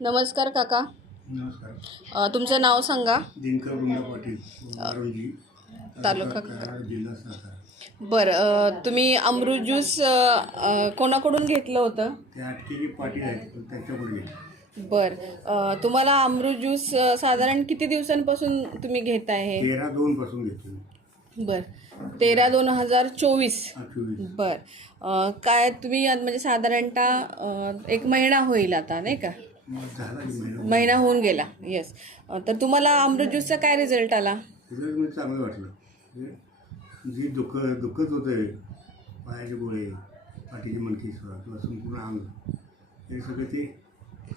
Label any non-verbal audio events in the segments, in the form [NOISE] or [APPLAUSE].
नमस्कार काका. नमस्कार. अ, तुमचं नाव सांगा. दिनकर गुंडा पाटील तालुका कराड जिल्हा सातारा. बरं अ, तुम्ही अमृत ज्यूस अ, अ, कोणाकडून घेतलं होतं? ते पाटील आहेत पण त्यांच्याकडे गेले बरं अ, तुम्हाला अमृत ज्यूस अ, साधारण किती दिवसांपासून तुम्ही घेताय हे? तेरा दोन पासून घेतले बरं तेरा दोन हजार चोवीस. चोवीस. बर अ, काय तुम्ही म्हणजे साधारणतः अ, एक महिना होईल आता नाही की? महिना महिना होऊन गेला. येस तर तुम्हाला अमृत ज्यूसचा काय रिझल्ट आला? रिझल्ट म्हणजे चांगलं वाटलं. म्हणजे जी दुःख दुःखत होतं पायाचे गोळे पाठीची सुद्धा किंवा संपूर्ण अंग हे सगळं ते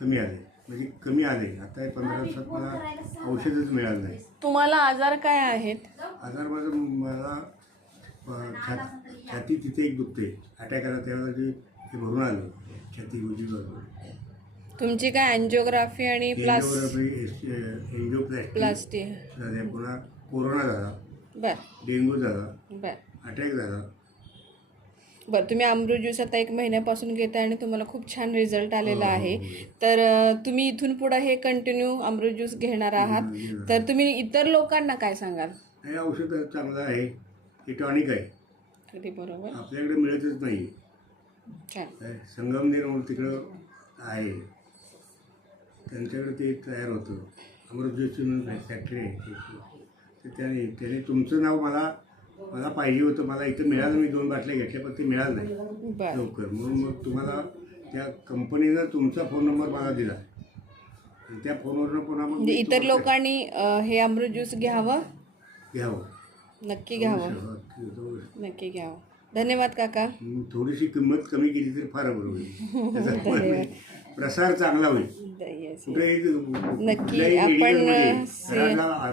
कमी आले. म्हणजे कमी आले. आता हे पंधरा दिवसात मला औषधच मिळालं नाही. तुम्हाला आजार काय आहेत? आजार माझं मला अ, छात तिथे एक दुखते अटॅक आला त्यावेळेला जे हे भरून आलं. छाती उजवी बाजू तुमची काय अँजिओग्राफी आणि प्लास प्लास्टिक झाल्या पुन्हा कोरोना झाला. बर. डेंग्यू झाला. बर. अटॅक झाला. बरं तुम्ही अमृत ज्यूस आता एक महिन्यापासून घेताय आणि तुम्हाला खूप छान रिझल्ट आलेला आहे. तर अ, तुम्ही इथून पुढे हे कंटिन्यू अमृत ज्यूस घेणार आहात. तर तुम्ही इतर लोकांना काय सांगाल? हे औषध चांगलं आहे. हे टॉनिक आहे. अगदी बरोबर. आपल्याकडे मिळतच नाही संगमनेर तिकडं आहे. त्यांच्याकडे ते तयार होतं. अमृतज्योतची म्हणून फॅक्टरी आहे. तर त्याने त्याने तुमचं नाव मला मला पाहिजे होतं. मला इथं मिळालं मी दोन बाटल्या घेतल्या पण ते मिळालं नाही. लवकर. म्हणून मग तुम्हाला त्या कंपनीनं तुमचा फोन नंबर मला दिला. आणि त्या फोनवरनं पुन्हा मग म्हणजे मी इतर तुम्हाला लोकांनी अ, हे अमृत ज्यूस घ्यावं? घ्यावं. नक्की घ्यावं. नक्की घ्यावं. धन्यवाद काका. थोडीशी किंमत कमी केली तर फार बरं होईल. [LAUGHS] त्याचा प्रसार चांगला होईल. नक्की आपण,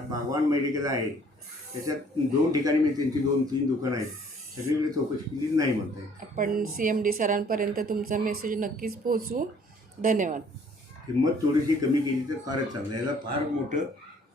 भागवान मेडिकल आहे. त्याच्यात दोन ठिकाणी मी त्यांची दोन तीन दुकानं आहेत. सगळीकडे चौकशी केली नाही म्हणताय आपण सी एम डी सरांपर्यंत तुमचा मेसेज नक्कीच पोहोचू. धन्यवाद. किंमत थोडीशी कमी केली तर फारच चांगलं. याला फार मोठं